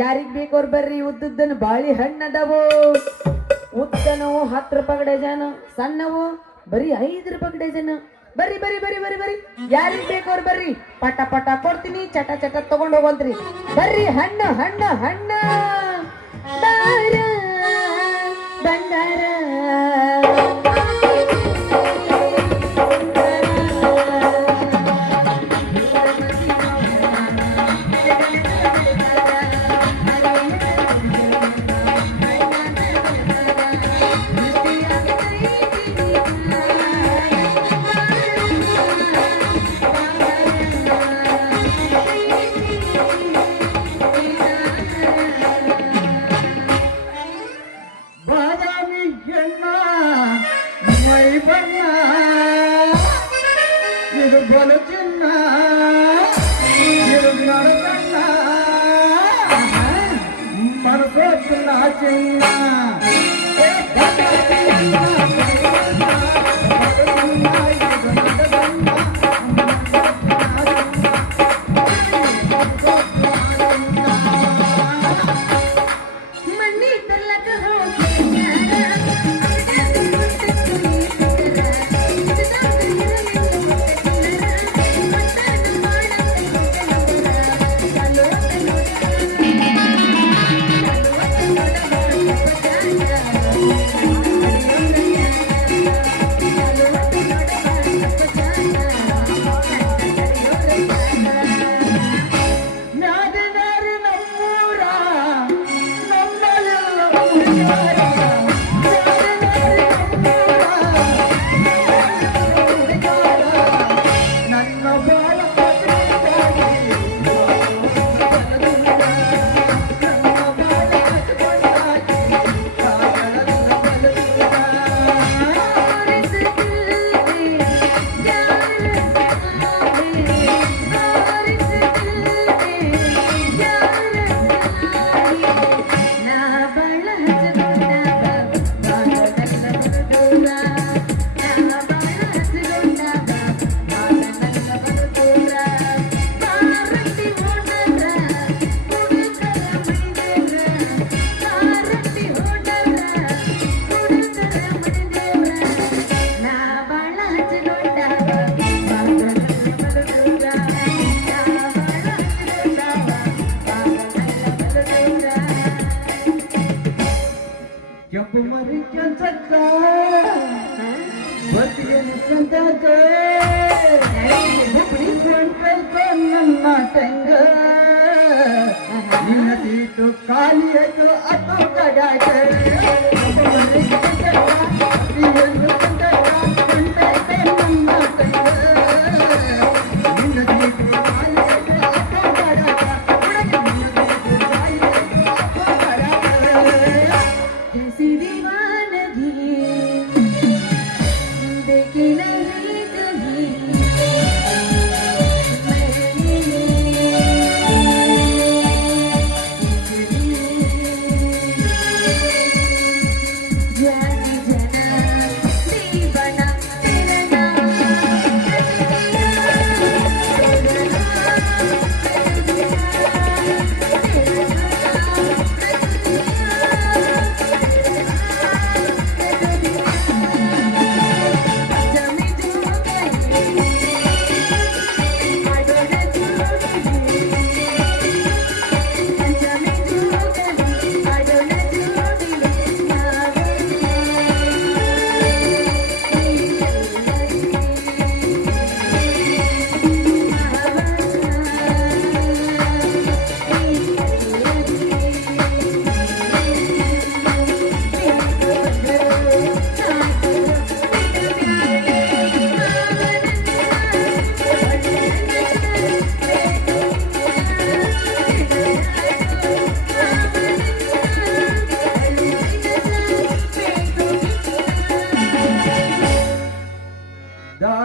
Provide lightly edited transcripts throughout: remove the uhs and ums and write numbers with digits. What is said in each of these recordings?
ಯಾರಿಗ್ ಬೇಕೋರ್ ಬರ್ರಿ ಉದ್ದದ್ದನ ಬಾಳಿ ಹಣ್ಣದವು ಉದ್ದನವು 10 ರೂಪಾಯಿ ಡಜನ್ ಸಣ್ಣವು ಬರೀ 5 ರೂಪಾಯಿ ಡಜನ್ ಬರ್ರಿ ಬರ್ರಿ ಬರ್ರಿ ಬರ್ರಿ ಬರ್ರಿ ಯಾರಿಗ್ ಬೇಕೋರ್ ಬರ್ರಿ ಪಟ ಪಟ ಕೊಡ್ತೀನಿ ಚಟ ಚಟ ತಗೊಂಡ್ ಹೋಗಂತ್ರಿ ಬರ್ರಿ ಹಣ್ಣು ಹಣ್ಣು ಹಣ್ಣು ಬಾರ ಬಂಗಾರ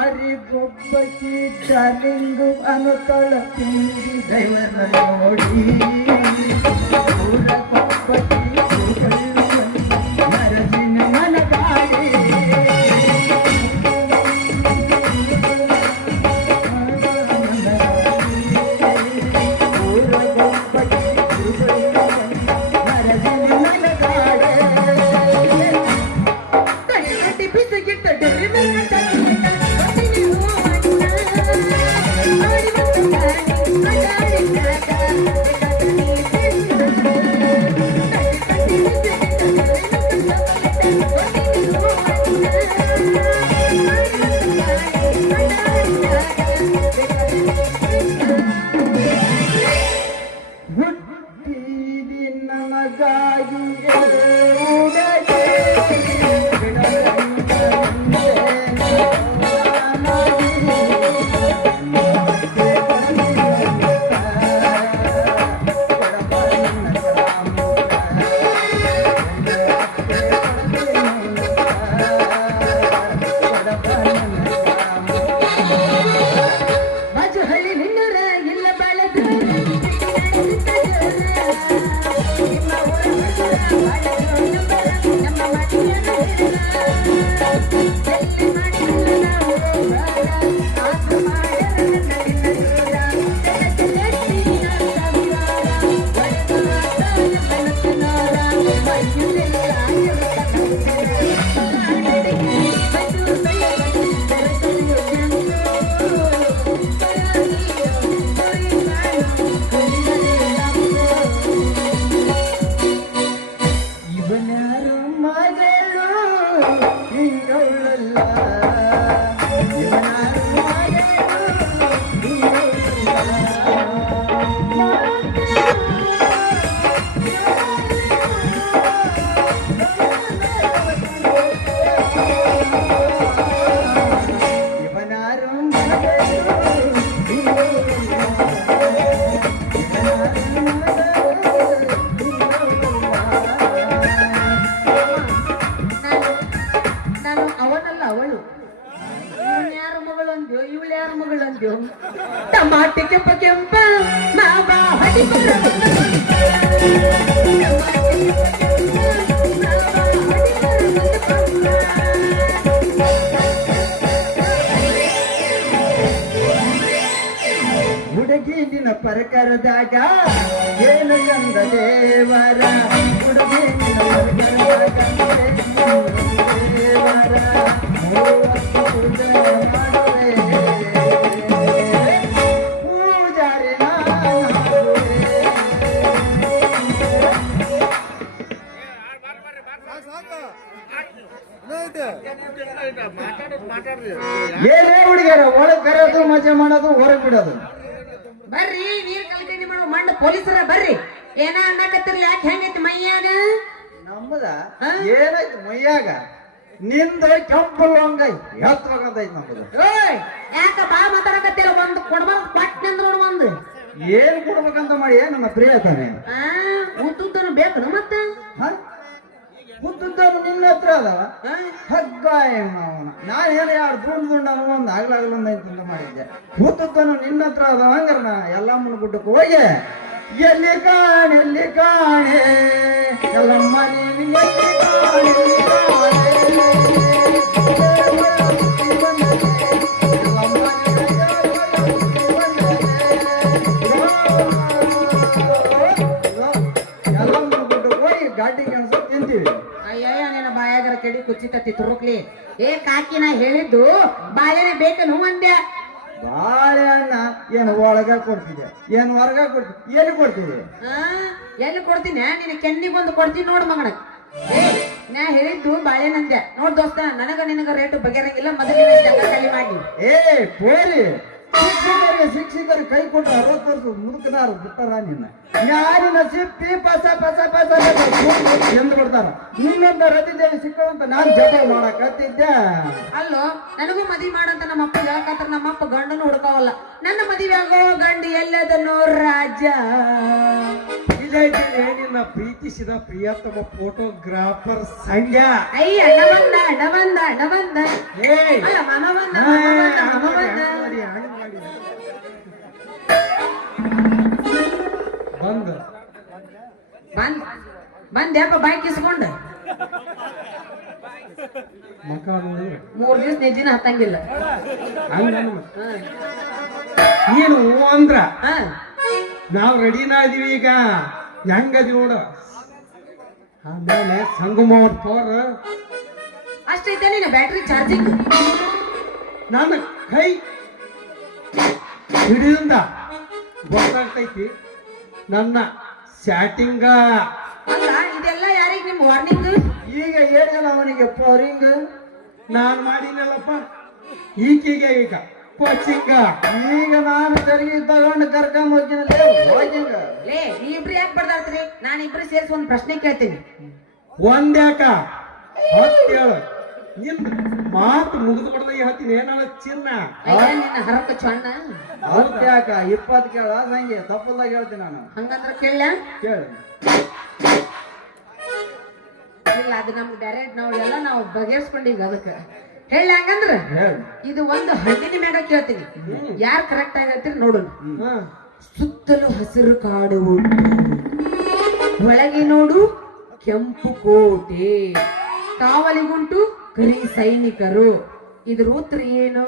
ಯಾರಿಗೊಬ್ಬಕಿ ಚಾಲಿಂಗು ಅನ್ನುತ್ತಳ ತಿಂಡಿ ದೈವನ ನೋಡಿ ಊರಗೊಬ್ಬಕಿ ನರಸಿನ ಮನಗಾಡಿ ಟಮಾಟಿ ಕೆಂಪ ಕೆಂಪ ಮಾವ ಹಡಿ ಹುಡುಗಿ ನಿನ್ನ ಪರಕರದಾಗ ಏನು ಗಂಧ ದೇವರ ಹುಡುಗಿ ನಿನ್ನ ಪರಕರದಾಗ ದೇವರ ಏನೇ ಹುಡುಗಿಯರ ಒಳಗ್ ಕರೆಯೋದು ಮಜಾ ಮಾಡೋದು ಹೊರಗ್ ಬಿಡೋದು. ಬರ್ರಿ ನೀರ್ ಕಲ್ಕಂಡಿ ಮಾಡೋ ಮಣ್ಣು ಪೊಲೀಸರ ಬರ್ರಿ ಏನ ಅನ್ನಕತ್ತಿರ್ಲಿ ಯಾಕೆ ಹೆಂಗೈತಿ ಮೈಯಾಗ ನಮ್ಮದ ಏನಾಯ್ತು ಮೈಯಾಗ ನಿಂದ ಕೆಂಪು ಲವಂಗೈ ಎತ್ತವಾಗಂತೈತಿ ನಮ್ಮದು. ಯಾಕ ಬಾ ಮಾತಾಡಕತ್ತಿಲ್ಲ ಒಂದು ಕೊಡ್ಬಂದ್ ಕೊಟ್ಟಂದ್ರ ನೋಡು ಒಂದು ಏನ್ ಕೊಡ್ಬೇಕಂತ ಮಾಡಿ ನಮ್ಮ ಪ್ರಿಯತಾನೆ ಉದ್ದುದ್ದನು ಬೇಕು ಮತ್ತ ಉದ್ದುದ್ದನು ನಿನ್ನ ಹತ್ರ ಅದಾವ ಹಗ್ಗ ಅವನ ನಾನೇನು ಯಾರು ದುಂಡು ಒಂದು ಆಗ್ಲಾಗ್ಲೊಂದು ಐತಿ ಮಾಡಿದ್ದೆ ಉದ್ದುದ್ದನು ನಿನ್ನ ಹತ್ರ ಅದಾವ ಹಂಗಾರ ನಾ ಎಲ್ಲ ಮುನ್ಗುಡ್ಡಕ್ಕೆ ಹೋಗಿ ಎಲ್ಲಿ ಕಾಣೆ ಎಲ್ಲಮ್ಮ ನೀನು ಎಲ್ಲಿ ಕಾಣೆ ಗಾಡಿ ಕೆಲಸ ತಿಂತೀವಿ. ಅಯ್ಯಯ್ಯ ನಿನ್ನ ಬಾಯಾಗರ ಕೆಡಿ ಕುಚ್ಚಿತತ್ತಿ ತುರುಕ್ಲಿ ಏ ಕಾಕಿ ನಾ ಹೇಳಿದ್ದು ಬಾಳೆನೆ ಬೇಕನು ಅಂದ್ಯ. ಬಾಳೆಹಣ್ಣ ಏನು ಒಳಗ ಕೊಡ್ತಿದ್ದೆ ಏನು ಹೊರಗ ಕೊಡ್ತಿದ್ದೆ ಎಲ್ಲಿ ಕೊಡ್ತಿದ್ದೆ ಎಲ್ಲಿ ಕೊಡ್ತೀನಿ ನಿನ್ನ ಕೆನ್ನಿಗೊಂದು ಕೊಡ್ತೀನಿ ನೋಡು ಮಗನ. ಏ ನಾ ಹೇಳಿದ್ದು ಬಾಳೆನಂದ್ಯ ನೋಡ್ ದೋಸ್ತ ನನಗ ನಿನಗ ರೇಟ್ ಬಗೆರಂಗಿಲ್ಲ ಮೊದಲಿನ ಜಗ ಖಾಲಿ ಮಾಡಿ. ಏ ಪೋರಿ ಶಿಕ್ಷಕರು ಕೈ ಕೊಟ್ರ 60 ವರ್ಷ ಮುದುಕದಾರ ಬಿಟ್ಟಾರ ನಿನ್ನ ಯಾರಿನ ಸಿಪ್ಪಿ ಪಸ ಪಸ ಪಸ ಎಂದು ಬಿಡ್ತಾರ. ನಿನ್ನೊಂದ ರತಿದೇವಿ ಸಿಕ್ಕಂತ ನಾನ್ ಜಪ ಮಾಡಕತ್ತಿದ್ದೆ. ಅಲ್ಲೋ ನನಗೂ ಮದ್ವಿ ಮಾಡಂತ ನಮ್ಮ ಅಪ್ಪ ಹೇಳಕತ್ರ ನಮ್ಮ ಅಪ್ಪ ಗಂಡನು ಹುಡ್ಕಾವಲ್ಲ. ನನ್ನ ಮದುವೆ ಆಗೋ ಗಂಡು ಎಲ್ಲದನ್ನು ರಾಜ ಇದೇ ಇದ್ದೀನಿ ನಿನ್ನ ಪ್ರೀತಿಸಿದ ಪ್ರಿಯತಮ ಫೋಟೋಗ್ರಾಫರ್ ಸಂಗ್ಯ. ಅಯ್ಯ ಅಣ್ಣ ಬಂದ ಅಣ್ಣ ಬಂದ ಅಣ್ಣ ಬಂದ ಏಯ್ ಅಲ್ಲ ಮಾಮ ಬಂದ ಮಾಮ ಬಂದ ಮಾಮ ಬಂದ ಬಂದ ಬಂದ್ ಬಂದ್ಯಾಪ ಬಾಯ್ಕ್ ಇಸ್ಕೊಂಡ ಮಕ ನೋಡಿದ್ರೆ 3 ದಿವಸ ನಿದ್ದಿನ ಹತ್ತಂಗಿಲ್ಲ. ಹಂಗ ಹಾ ನೀನು ಹೂ ಅಂದ್ರ ಹಾ ನಾವ್ ರೆಡಿನ ಇದೀವಿ ಈಗ ಹೆಂಗದಿ ನೋಡು. ಆಮೇಲೆ ಸಂಗಮ ಪವರ್ ಅಷ್ಟೈತೆ ನೀನು ಬ್ಯಾಟ್ರಿ ಚಾರ್ಜಿಂಗ್. ನನ್ನ ಕೈ ಹಿಡಿದಿಂದ ಗೊತ್ತಾಗ್ತೈತಿ ನನ್ನ ಸ್ಯಾಟಿಂಗ. ಅಲ್ಲ ಇದೆಲ್ಲ ಯಾರಿಗೆ ನಿಮ್ ವಾರ್ನಿಂಗ್? ಈಗ ಹೇಳಿಲ್ಲ ಅವನಿಗೆ ಪವರಿಂಗ್. ನಾನ್ ಮಾಡಿನಲ್ಲಪ್ಪ ಈಕೆಗೆ ಈಗ ಕೋಚಿಂಗ. ಈಗ ನಾನು ತೆರಿಗೆ ತಗೊಂಡು ಕರ್ಕೊಂಡ್ ಹೋಗ್ತೀನಲ್ಲ ಹೋಗಿಂಗ. ಲೇ ನೀವಿಬ್ರು ಯಾಕೆ ಬಡ್ದಾಡ್ತೀರಿ? ನಾನು ಇಬ್ರು ಸೇರಿಸಿ ಒಂದು ಪ್ರಶ್ನೆ ಕೇಳ್ತೀನಿ. ಒಂದ್ಯಾಕ ಹತ್ತೇಳು ನಿನ್ ಮಾತು ಮುಗಿದು ಬಿಡದ ಹೇಳ್ತೀನಿ ಏನಾರ ಚಿನ್ನ. ಅಯ್ಯ ನಿನ್ನ ಹರಕ ಚಣ್ಣ. ಹೌದ್ ಯಾಕ 20 ಕೇಳ ಸಂಗೆ ತಪ್ಪಲ್ದಾಗ ಹೇಳ್ತೀನಿ ನಾನು. ಹಂಗಂದ್ರ ಕೇಳ ಕೇಳಿ ಇಲ್ಲ ಅದು ನಮ್ಗೆ ಬೇರೆ ನಾವು ಬಗೆಹರಿಸ್ಕೊಂಡಿವಿ. ಅದಕ್ಕೆ ಹೇಳ ಹಂಗಂದ್ರ ಹೇಳಿ. ಇದು ಒಂದು ಹಣ್ಣಿನ ಮ್ಯಾಗ ಕೇಳ್ತೀನಿ, ಯಾರು ಕರೆಕ್ಟ್ ಆಗಿ ಹೇಳ್ತೀರಿ ನೋಡೋಣ. ಸುತ್ತಲೂ ಹಸಿರು ಕಾಡು ಉಂಟು, ಒಳಗೆ ನೋಡು ಕೆಂಪು ಕೋಟೆ, ಕಾವಲಿಗುಂಟು ಕರಿ ಸೈನಿಕರು. ಇದ್ರ ಉತ್ತರ ಏನು?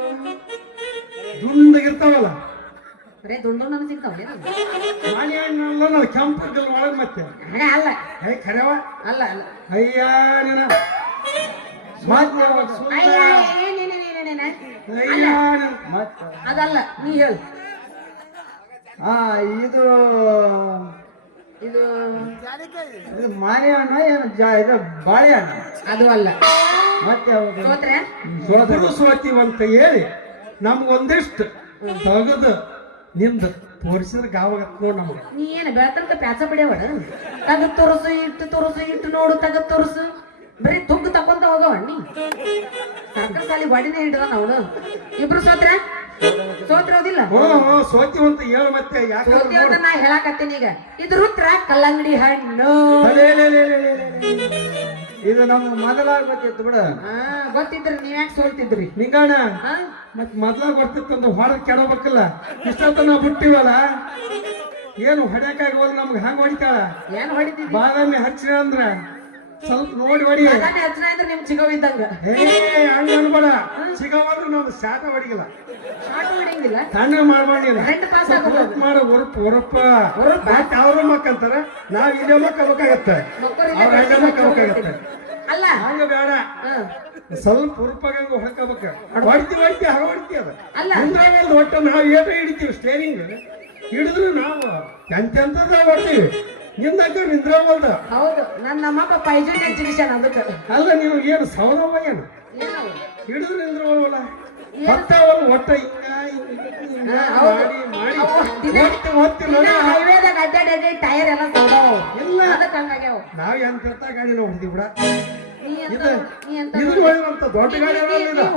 ದುಂಡಗಿರ್ತಾವಲ್ಲ ಬರೇ ದುಂಡು ನನ್ ಸಿಗ್ತಾವ ಮಾನಿ ಹಣ್ಣಲ್ಲ ನಾವು ಕೆಂಪು ಒಳಗ್ ಮತ್ತೆ ಅಲ್ಲ ಹೇ ಖರೇವ ಅಲ್ಲ ಅಲ್ಲ ಅಯ್ಯ ನಿನ್ನ ಮತ್ತೆ ಅಯ್ಯ, ಅಯ್ಯ ನಿನ್ನ ಮತ್ತೆ ಅದಲ್ಲ ನೀ ಹೇಳು. ಇದು ಇದು ಇದು ಮಾರಿ ಹಣ್ಣು ಏನು ಇದು ಬಾಳೆ ಹಣ್ಣು. ಅದು ಅಲ್ಲ. ಮತ್ತೆ ಯಾವ್ದು? ಸೋತ್ರೆ ಸೋದರು ಸೋತೀವಂತ ಹೇಳಿ ನಮ್ಗೊಂದಿಷ್ಟು ತಗದು ನಿಂದ ತೋರಿಸಿದ್ರೆ ಗಾವ ನೋಡ್ ನಮ್ಗೆ. ನೀ ಏನು ಬೆಳತನಕ ಪ್ಯಾಸ ಪಡ್ಯಾವಡ? ತಗದ್ ತೋರಿಸು ಇಟ್ಟು ನೋಡು, ತಗದ್ ತೋರಿಸು, ಬರೀ ತುಗ್ಗು ತಕೊಂತ ಹೋಗವ ನೀ. ಸರ್ಕಲ್ ಸಾಲಿ ಬಾಡಿನೇ ಹಿಡಿದ ನಾವು ಇಬ್ರು ಸೋತಿರೋದಿಲ್ಲ. ಸೋತಿವಂತ ಹೇಳು ಮತ್ತೆ ಯಾಕೆ ಸೋತಿ ಅಂತ ನಾ ಹೇಳಾಕತ್ತೀನಿ ಈಗ. ಇದ್ರ ಉತ್ತರ ಕಲ್ಲಂಗಡಿ ಹಣ್ಣು. ಇದು ನಮ್ಗೆ ಮೊದಲಾಗ್ಬೇಕಿತ್ತು ಬಿಡ. ಗೊತ್ತಿದ್ರಿ ನೀವ್ ಯಾಕೆ ಸೋಲ್ತಿದ್ರಿ? ನಿಂಗಣ್ಣ ಹಾ? ಮತ್ ಮೊದ್ಲಾಗ ಬರ್ತಿತ್ತಂದ ಹೊಡ ಕೆಡಬೇಕಲ್ಲ. ಇಷ್ಟಂತ ನಾವು ಬಿಟ್ಟಿವಲ್ಲ, ಏನು ಹೊಡ್ಯಾಕಾಗೋದು ನಮ್ಗೆ ಹಂಗ ಹೊಡಿತಾಳ. ಏನ್ ಹೊಡಿತಿದ್ರಿ? ಬಾದಾಮಿ ಹಚ್ಚಿನ ಅಂದ್ರ ಸ್ವಲ್ಪ ನೋಡಿ ಹೊಡಿ. ಬಾದಾಮಿ ಹಚ್ಚನ ಇದ್ರೆ ನಿಮ್ ಚಿಗವ್ ಇದ್ದಂಗ. ಹಂಗ ಅನ್ಬೇಡ, ಸಿಗವಾದ್ರು ನಾವು ಶಾಟ ಹೊಡಿಗಿಲ್ಲ, ಶಾರ್ಟ್ ಹೊಡಿಂಗಿಲ್ಲ. ಸಣ್ಣ ಮಾಡ್ಬಾರ್ದಿಲ್ಲ. ರೆಂಟ್ ಪಾಸ್ ಆಗೋದು. ಮಾಡ ಉರುಪ ಮತ್ತೆ ಅವ್ರ ಮಕ್ಕಂತಾರ, ನಾವ್ ಇದೇ ಮಕ್ಕಬೇಕಾಗತ್ತೆ, ಅವ್ರ ಹಂಗ ಮಕ್ಕಬೇಕಾಗತ್ತೆ. ಅಲ್ಲ ಹಂಗ ಬೇಡ, ಸ್ವಲ್ಪ ಉರುಪಾಗಂಗ ಹೊಡ್ಕೋಬೇಕ. ಹೊಡ್ತಿ ಹಗ ಹೊಡ್ತಿ ಅದ ಅಲ್ಲ. ನಿಂದ್ರಾಗಲ್ದು ಒಟ್ಟು ನಾವು ಏಟ ಹಿಡಿತೀವಿ. ಸ್ಟೇರಿಂಗ್ ಹಿಡಿದ್ರು ನಾವು ಎಂತೆಂತದ ಹೊಡ್ತೀವಿ, ನಿಂದಾಕ ನಿಂದ್ರಾಗಲ್ದ. ಹೌದು, ನಮ್ಮಪ್ಪ ಪೈಜನ್ ಎಕ್ಸಿಬಿಷನ್ ಅದಕ್ಕೆ. ಅಲ್ಲ ನೀವು ಏನು ಸೌರವ ಏನು ಏನವು? ಹಿಡಿದ್ರು ನಿಂದ್ರವಲ್ಲ ಮತ್ತವಲ್ಲ ಒಟ್ಟ ಹೈವೇದಾಗ ಅಡ್ಡಾಡಿ ಟೈರ್ ಎಲ್ಲ ಸೌದಾವ. ಇಲ್ಲ ಅದಕ್ಕೆ ಹಂಗಾಗ್ಯಾವ. ನಾವ್ ಎಂತ ಗಾಡಿನ ಹೊಡ್ತೀವಿ ಬಿಡ. ನೀ ಎಂತ ಇದ್ರ ಹೊಡೆದಂತ ದೊಡ್ಡ ಗಾಡಿ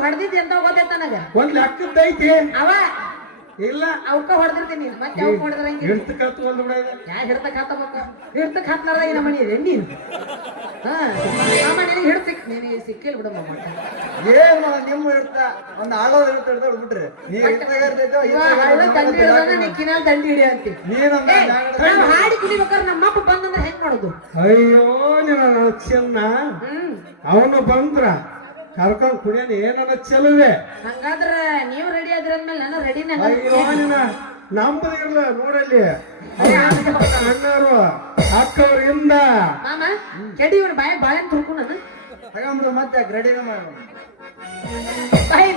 ಹೊಡೆದಿದ್ದು ಎಂತ ಗೊತ್ತೈತ ನನಗ? ಒಂದ್ ಲೆಕ್ಕದೈತಿ. ಅವ ಇಲ್ಲ ಅವಕ್ಕ ಹೊಡೆದಿರ್ತೀನಿ, ಮತ್ತೆ ಅವ್ಕ ಹೊಡೆದ್ರ ಹಿಡ್ತ ಕತ್ತು ಒಂದು ಬಿಡ. ಯಾ ಹಿಡ್ತಕ್ ಹಾಕಬೇಕು? ಹಿಡ್ತಕ್ ಹಾಕ್ಲಾರ ನಮ್ಮ ಮನಿ ಇದೆ ನೀನು. ಹಾ ನಿನಗೆ ನಿನಗೆ ಸಿಕ್ಕಿಲ್ ಬಿಡಮ್ಮ. ಏನು ನಿಮ್ಮ ಇರ್ತ ಒಂದ್ ಆಳೋದ್ ಇರ್ತ ಹಿಡ್ದು ಬಿಟ್ರಿ ನೀ ಕಿನಾಲ್ ದಂಡಿ ಹಿಡಿ ಅಂತಿ. ನಾವು ಹಾಡಿ ಕುಡಿಬೇಕಾದ್ರೆ ನಮ್ಮಪ್ಪ ಬಂದಂದ್ರೆ ಹೆಂಗ್ ಮಾಡೋದು? ಅಯ್ಯೋ ನಿನ್ನ ಚೆನ್ನ ಅವನು ಬಂದ್ರ ಕರ್ಕೊಂಡ್ ಕುಡಿಯೋಣ ಏನನ್ನ ಚೆಲುವೆ. ಹಂಗಾದ್ರ ನೀವು ರೆಡಿ ಆದ್ರಂದ್ಮೇಲೆ ನಾನು ರೆಡಿನ. ಅಯ್ಯೋ ನಿನ್ನ ನಂಬದ ಇರ್ಲ ನೋಡಲ್ಲಿ ಅಣ್ಣವರು ಅಕ್ಕವ್ರಿಂದ ಮಾಮ ಕೆಡಿ ಇವ್ರ ಬಾಯ ಬಾಳೆನ್ ತುರ್ಕು ನಾನು ಮತ್ತೆ ರೆಡಿನ ಮಾಡ ಬಾಯಿ